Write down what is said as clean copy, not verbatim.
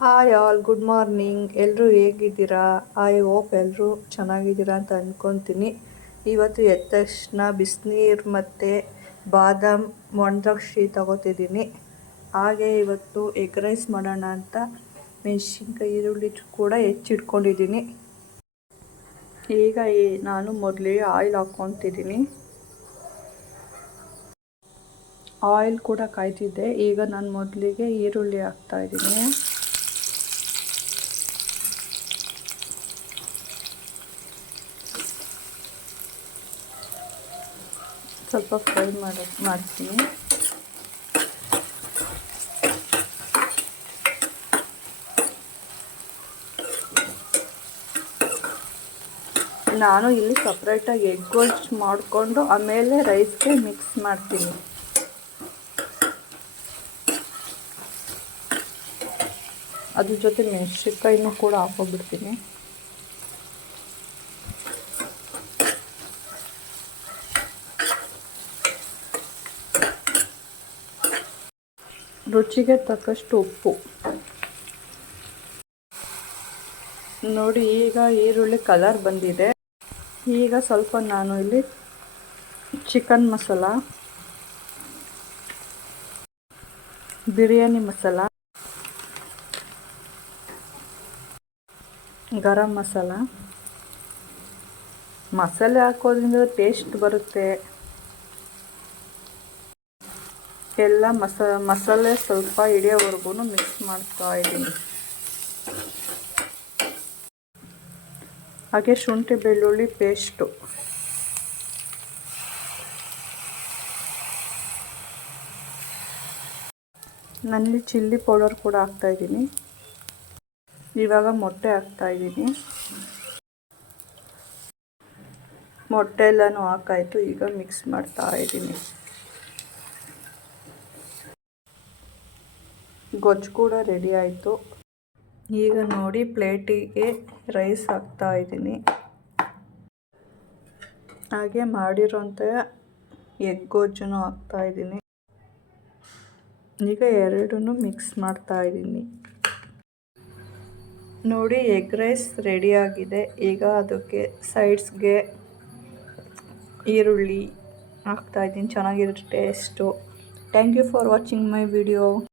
Hi all, good morning. ಎಲ್ಲರೂ ಹೇಗಿದ್ದೀರಾ? I hope ಎಲ್ಲರೂ ಚೆನ್ನಾಗಿದ್ದೀರಾ ಅಂತ ಅಂದ್ಕೊತೀನಿ. ಇವತ್ತು ಎದ್ದ ತಕ್ಷಣ ಬಿಸಿನೀರು ಮತ್ತು ಬಾದಾಮ್ ಒಣದ್ರಾಕ್ಷಿ ತಗೋತಿದ್ದೀನಿ. ಹಾಗೆ ಇವತ್ತು ಎಗ್ ರೈಸ್ ಮಾಡೋಣ ಅಂತ ಮೆಣಸಿನ್ಕಾಯಿ ಈರುಳ್ಳಿ ಕೂಡ ಹೆಚ್ಚಿಟ್ಕೊಂಡಿದ್ದೀನಿ. ಈಗ ನಾನು ಮೊದಲಿಗೆ ಆಯಿಲ್ ಹಾಕ್ಕೊತಿದ್ದೀನಿ. ಆಯಿಲ್ ಕೂಡ ಕಾಯ್ತಿದ್ದೆ. ಈಗ ನಾನು ಮೊದಲಿಗೆ ಈರುಳ್ಳಿ ಹಾಕ್ತಾಯಿದ್ದೀನಿ. ಸ್ವಲ್ಪ ಫ್ರೈ ಮಾಡ್ತೀನಿ. ನಾನು ಇಲ್ಲಿ ಸಪ್ರೇಟಾಗಿ ಎಗ್ ರೋಸ್ಟ್ ಮಾಡಿಕೊಂಡು ಆಮೇಲೆ ರೈಸ್ಗೆ ಮಿಕ್ಸ್ ಮಾಡ್ತೀನಿ. ಅದ್ರ ಜೊತೆ ಮೆಣಸಿನ್ಕಾಯಿನೂ ಕೂಡ ಹಾಕ್ಕೊಬಿಡ್ತೀನಿ. ರುಚಿಗೆ ತಕ್ಕಷ್ಟು ಉಪ್ಪು ನೋಡಿ. ಈಗ ಈರುಳ್ಳಿ ಕಲರ್ ಬಂದಿದೆ. ಈಗ ಸ್ವಲ್ಪ ನಾನು ಇಲ್ಲಿ ಚಿಕನ್ ಮಸಾಲ, ಬಿರಿಯಾನಿ ಮಸಾಲ, ಗರಂ ಮಸಾಲೆ ಹಾಕೋದ್ರಿಂದ ಟೇಸ್ಟ್ ಬರುತ್ತೆ. ಎಲ್ಲ ಮಸಾಲೆ ಸ್ವಲ್ಪ ಹಿಡಿಯೋವರೆಗೂ ಮಿಕ್ಸ್ ಮಾಡ್ತಾ ಇದ್ದೀನಿ. ಹಾಗೆ ಶುಂಠಿ ಬೆಳ್ಳುಳ್ಳಿ ಪೇಸ್ಟು, ನನ್ನಲ್ಲಿ ಚಿಲ್ಲಿ ಪೌಡರ್ ಕೂಡ ಹಾಕ್ತಾಯಿದ್ದೀನಿ. ಇವಾಗ ಮೊಟ್ಟೆ ಹಾಕ್ತಾಯಿದ್ದೀನಿ. ಮೊಟ್ಟೆ ಎಲ್ಲನೂ ಹಾಕಾಯಿತು. ಈಗ ಮಿಕ್ಸ್ ಮಾಡ್ತಾ ಇದ್ದೀನಿ. ಗೊಜ್ಜು ಕೂಡ ರೆಡಿ ಆಯಿತು. ಈಗ ನೋಡಿ ಪ್ಲೇಟಿಗೆ ರೈಸ್ ಹಾಕ್ತಾಯಿದ್ದೀನಿ. ಹಾಗೆ ಮಾಡಿರೋಂಥ ಎಗ್ ಗೊಜ್ಜನ್ನು ಹಾಕ್ತಾಯಿದ್ದೀನಿ. ಈಗ ಎರಡನ್ನೂ ಮಿಕ್ಸ್ ಮಾಡ್ತಾಯಿದ್ದೀನಿ. ನೋಡಿ ಎಗ್ ರೈಸ್ ರೆಡಿಯಾಗಿದೆ. ಈಗ ಅದಕ್ಕೆ ಸೈಡ್ಸ್ಗೆ ಈರುಳ್ಳಿ ಹಾಕ್ತಾಯಿದ್ದೀನಿ. ಚೆನ್ನಾಗಿರುತ್ತೆ taste. Thank you for watching my video.